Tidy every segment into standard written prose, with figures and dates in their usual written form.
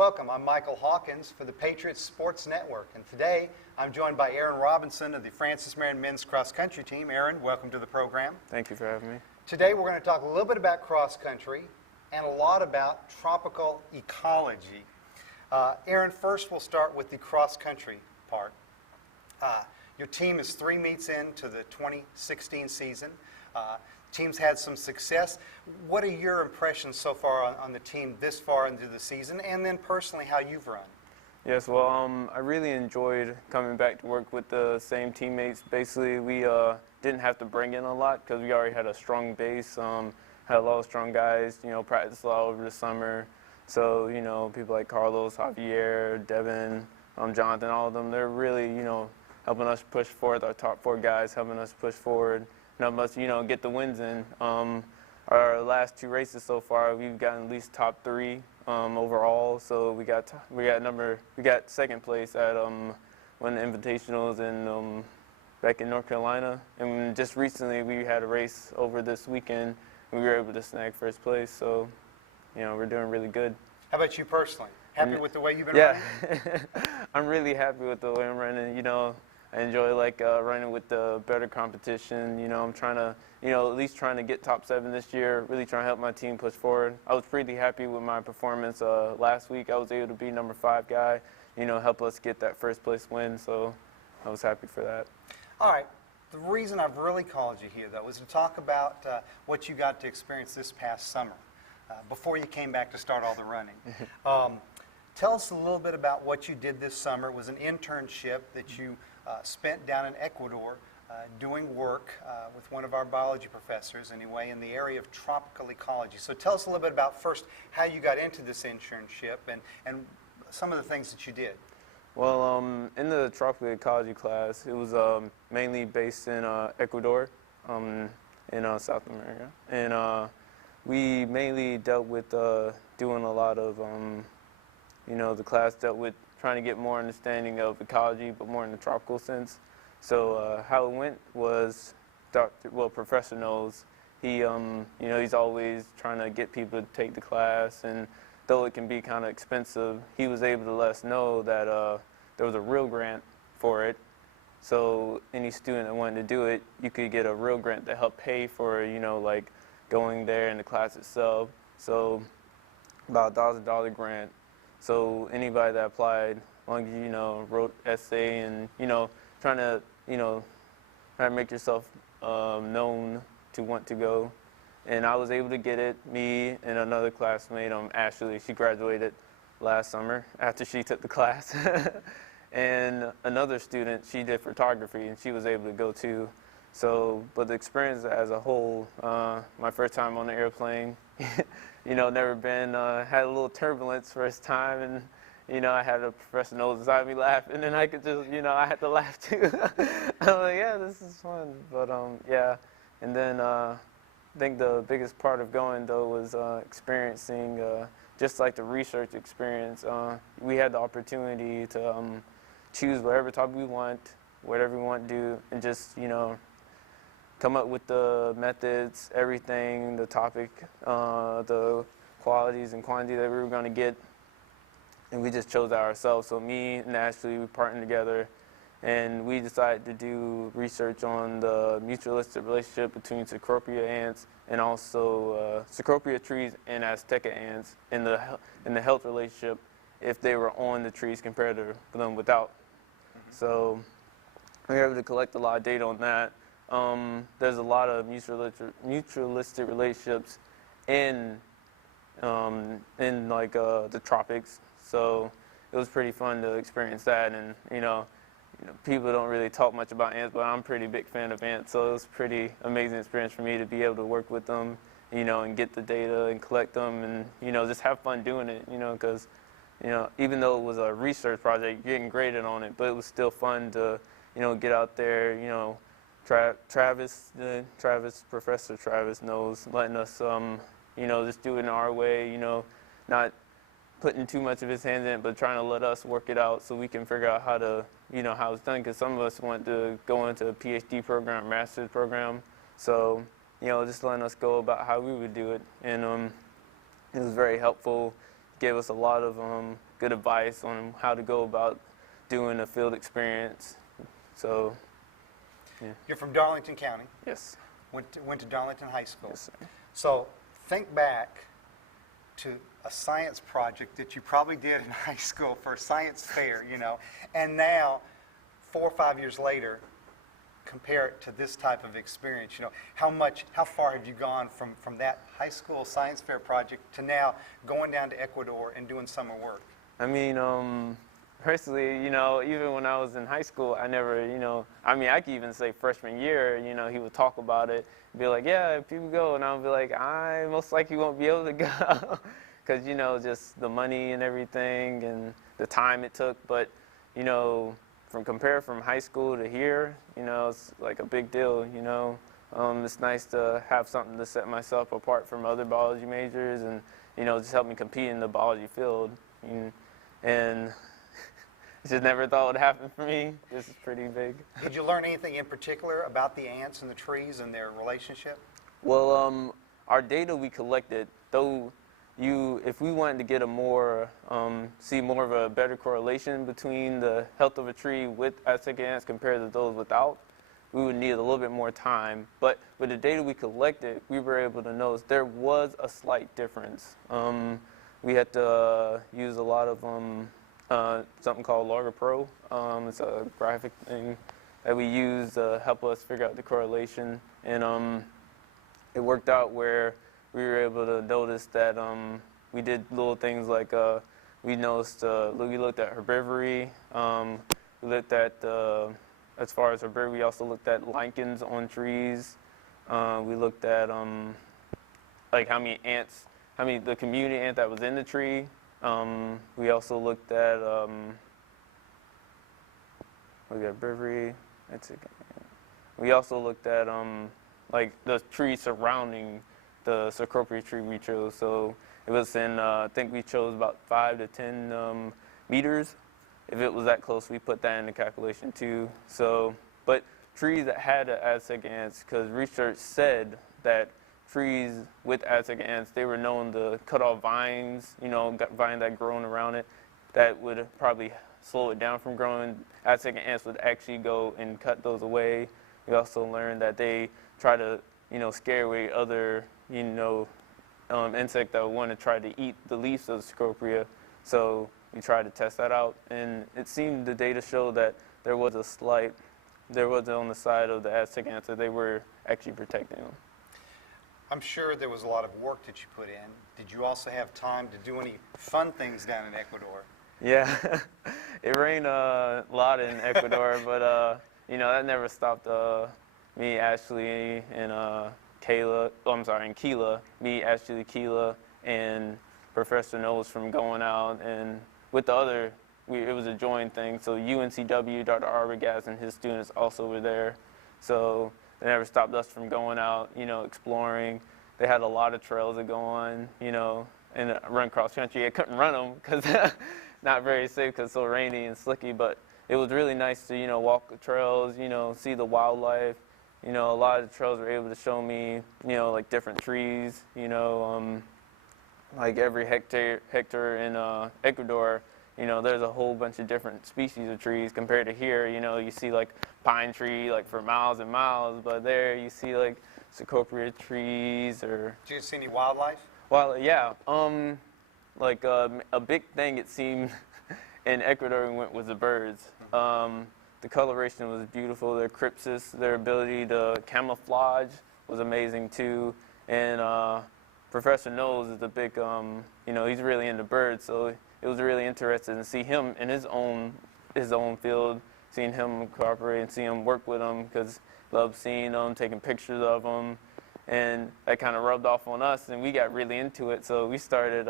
Welcome, I'm Michael Hawkins for the Patriots Sports Network, and today I'm joined by Aaron Robinson of the Francis Marion Men's Cross Country Team. Aaron, welcome to the program. Thank you for having me. Today we're going to talk a little bit about cross country and a lot about tropical ecology. Aaron, first we'll start with the cross country part. Your team is 3 meets into the 2016 season. Team's had some success. What are your impressions so far on the team this far into the season, and then personally how you've run? Yes, well, I really enjoyed coming back to work with the same teammates. Basically, we didn't have to bring in a lot because we already had a strong base, had a lot of strong guys, practiced a lot over the summer. So, people like Carlos, Javier, Devin, Jonathan, all of them, they're really, helping us push forward, our top 4 guys, helping us push forward. Help us, get the wins in. Our last 2 races so far, we've gotten at least top 3 overall. So we got second place at one of the invitationals in back in North Carolina, and just recently we had a race over this weekend. We were able to snag first place. So, we're doing really good. How about you personally? Happy with the way you've been running? Yeah, I'm really happy with the way I'm running. I enjoy running with the better competition. I'm trying to, at least trying to get top 7 this year, really trying to help my team push forward. I was pretty happy with my performance last week. I was able to be number 5 guy, help us get that first place win. So I was happy for that. All right. The reason I've really called you here, though, is to talk about what you got to experience this past summer before you came back to start all the running. Tell us a little bit about what you did this summer. It was an internship that you spent down in Ecuador doing work with one of our biology professors, anyway, in the area of tropical ecology. So tell us a little bit about first how you got into this internship and some of the things that you did. Well, in the tropical ecology class, it was mainly based in Ecuador, in South America. And we mainly dealt with doing a lot of, the class dealt with trying to get more understanding of ecology, but more in the tropical sense. So how it went was, Professor knows, he's always trying to get people to take the class, and though it can be kind of expensive, he was able to let us know that there was a real grant for it. So any student that wanted to do it, you could get a real grant to help pay for, going there in the class itself. So about $1,000 grant. So anybody that applied, as long as you wrote essay and trying to make yourself known to want to go, and I was able to get it. Me and another classmate, Ashley, she graduated last summer after she took the class, and another student, she did photography and she was able to go too. So, but the experience as a whole, my first time on the airplane. Never been, had a little turbulence first time, and, I had a professor nose beside me laughing, and I could just, I had to laugh too. I'm like, yeah, this is fun. But, yeah. And then I think the biggest part of going, though, was experiencing, just like the research experience. We had the opportunity to choose whatever topic we want, whatever we want to do, and just, come up with the methods, everything, the topic, the qualities and quantity that we were going to get, and we just chose that ourselves. So me and Ashley, we partnered together, and we decided to do research on the mutualistic relationship between Cecropia ants and also Cecropia trees and Azteca ants in the health relationship if they were on the trees compared to them without. So we were able to collect a lot of data on that. There's a lot of mutualistic relationships in the tropics, so it was pretty fun to experience that. And people don't really talk much about ants, but I'm a pretty big fan of ants, so it was a pretty amazing experience for me to be able to work with them, and get the data and collect them, and just have fun doing it, because even though it was a research project, getting graded on it, but it was still fun to get out there, Professor Travis knows, letting us, just do it in our way, not putting too much of his hands in it, but trying to let us work it out so we can figure out how to, how it's done, because some of us want to go into a PhD program, master's program. So, just letting us go about how we would do it. And it was very helpful, gave us a lot of, good advice on how to go about doing a field experience. So, yeah. You're from Darlington County. Yes. Went to Darlington High School. Yes, sir. So think back to a science project that you probably did in high school for a science fair, you know, and now, 4 or 5 years later, compare it to this type of experience. You know, how far have you gone from that high school science fair project to now going down to Ecuador and doing summer work? I mean, personally, you know, even when I was in high school, I never, you know, I mean, I could even say freshman year, you know, he would talk about it, be like, yeah, people go, and I would be like, I most likely won't be able to go, because, you know, just the money and everything and the time it took, but, you know, compared from high school to here, you know, it's like a big deal, you know. It's nice to have something to set myself apart from other biology majors and, you know, just help me compete in the biology field. And just never thought it would happen for me. This is pretty big. Did you learn anything in particular about the ants and the trees and their relationship? Well, our data we collected, though if we wanted to get a more, see more of a better correlation between the health of a tree with Aztec ants compared to those without, we would need a little bit more time. But with the data we collected, we were able to notice there was a slight difference. We had to use a lot of something called Logger Pro. It's a graphic thing that we use to help us figure out the correlation. And it worked out where we were able to notice that we did little things like we noticed, we looked at herbivory, we looked at, as far as herbivory, we also looked at lichens on trees. We looked at like how many ants, the community ant that was in the tree. We also looked at, herbivory, we also looked at like the trees surrounding the Cecropia tree we chose. So it was in, I think we chose about 5 to 10 meters. If it was that close, we put that in the calculation too. So, but trees that had Aztec ants, because research said that trees with Aztec ants, they were known to cut off vines, you know, vines that grown around it, that would probably slow it down from growing. Aztec ants would actually go and cut those away. We also learned that they try to, you know, scare away other, you know, insect that would want to try to eat the leaves of the Cecropia. So we tried to test that out, and it seemed the data showed that there was on the side of the Aztec ants that they were actually protecting them. I'm sure there was a lot of work that you put in. Did you also have time to do any fun things down in Ecuador? Yeah, it rained a lot in Ecuador, but you know, that never stopped me, Ashley, and Keela, me, Ashley, Keela, and Professor Knowles from going out, and with the other, it was a joint thing, so UNCW, Dr. Arbogast and his students also were there, so they never stopped us from going out, you know, exploring. They had a lot of trails to go on, you know, and run cross country. I couldn't run them because not very safe because it's so rainy and slicky, but it was really nice to, you know, walk the trails, you know, see the wildlife. You know, a lot of the trails were able to show me, you know, like different trees, you know, like every hectare in Ecuador, you know, there's a whole bunch of different species of trees compared to here. You know, you see like pine tree like for miles and miles, but there you see like Cecropia trees or. Did you see any wildlife? Well, yeah, like a big thing it seemed in Ecuador we went was the birds. The coloration was beautiful. Their crypsis, their ability to camouflage was amazing too. And Professor Knowles is a big, you know, he's really into birds, so it was really interesting to see him in his own field, seeing him cooperate and seeing him work with them, because loved seeing them, taking pictures of them, and that kind of rubbed off on us, and we got really into it. So we started,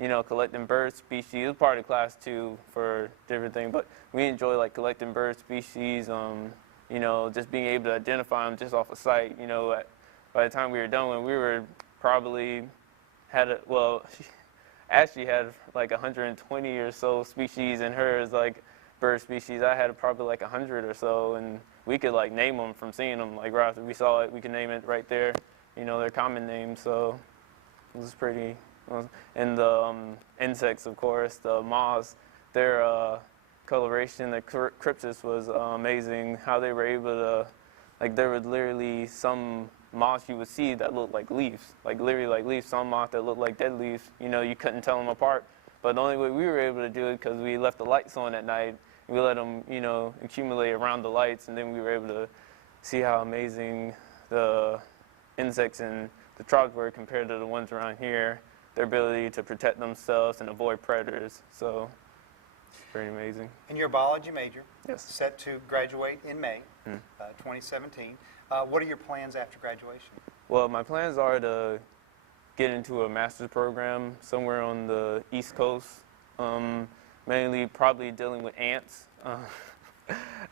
you know, collecting bird species. It was part of class too for different things, but we enjoy like collecting bird species. You know, just being able to identify them just off of sight. You know, by the time we were done, when we were probably Ashley had like 120 or so species in hers, like bird species. I had probably like 100 or so, and we could like name them from seeing them. Like right after we saw it, we could name it right there. You know, their common names. So it was pretty And the insects, of course, the moths, their coloration, the crypsis was amazing. How they were able to, like, there was literally some moths you would see that looked like leaves, like literally like leaves. Some moths that looked like dead leaves. You know, you couldn't tell them apart. But the only way we were able to do it because we left the lights on at night. We let them, you know, accumulate around the lights, and then we were able to see how amazing the insects in the tropics were compared to the ones around here. Their ability to protect themselves and avoid predators. So, pretty amazing. And you're a biology major. Yes. Set to graduate in May 2017. What are your plans after graduation? Well, my plans are to get into a master's program somewhere on the East Coast, mainly probably dealing with ants.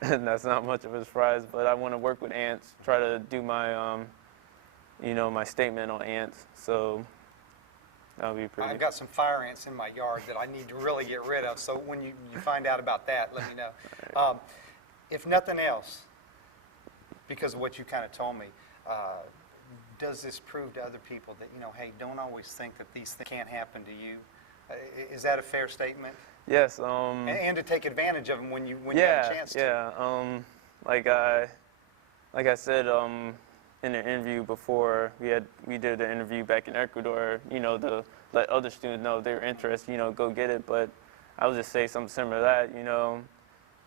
And that's not much of a surprise, but I want to work with ants, try to do my, you know, my statement on ants. So that'll be pretty. I've got some fire ants in my yard that I need to really get rid of, so when you find out about that, let me know. If nothing else, because of what you kind of told me, does this prove to other people that, you know, hey, don't always think that these things can't happen to you? Is that a fair statement? Yes. And to take advantage of them when you have a chance to. Yeah. Like I said in an interview before, we did an interview back in Ecuador. You know, to let other students know if they're interested. You know, go get it. But I would just say something similar to that. You know,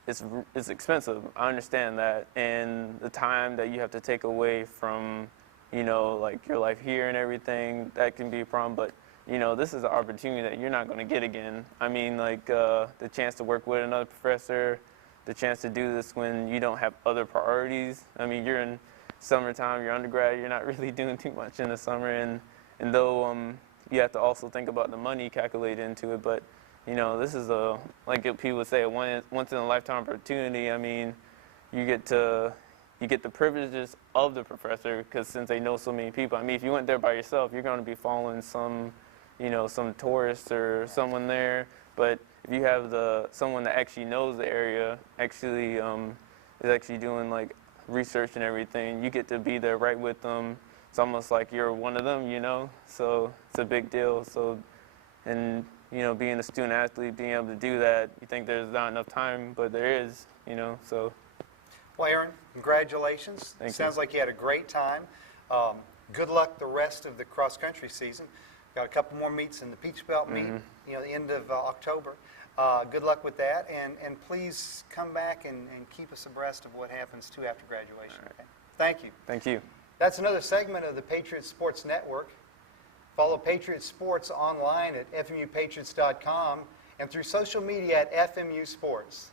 it's expensive. I understand that, and the time that you have to take away from, you know, like your life here and everything, that can be a problem. But you know, this is an opportunity that you're not going to get again. I mean, like the chance to work with another professor, the chance to do this when you don't have other priorities. I mean, you're in summertime, you're undergrad, you're not really doing too much in the summer. And though you have to also think about the money calculated into it, but you know, this is like people would say, a once in a lifetime opportunity. I mean, you get the privileges of the professor because since they know so many people. I mean, if you went there by yourself, you're going to be following some tourist or someone there. But if you have someone that actually knows the area, actually is actually doing like research and everything, you get to be there right with them. It's almost like you're one of them, you know. So it's a big deal. So, and you know, being a student athlete, being able to do that, you think there's not enough time, but there is, you know. So. Well, Aaron, congratulations. Thank you. Sounds like you had a great time. Good luck the rest of the cross-country season. Got a couple more meets in the Peach Belt meet, you know, the end of October. Good luck with that, and please come back and keep us abreast of what happens, too, after graduation. Right. Okay? Thank you. Thank you. That's another segment of the Patriot Sports Network. Follow Patriot Sports online at FMUPatriots.com and through social media at FMU Sports.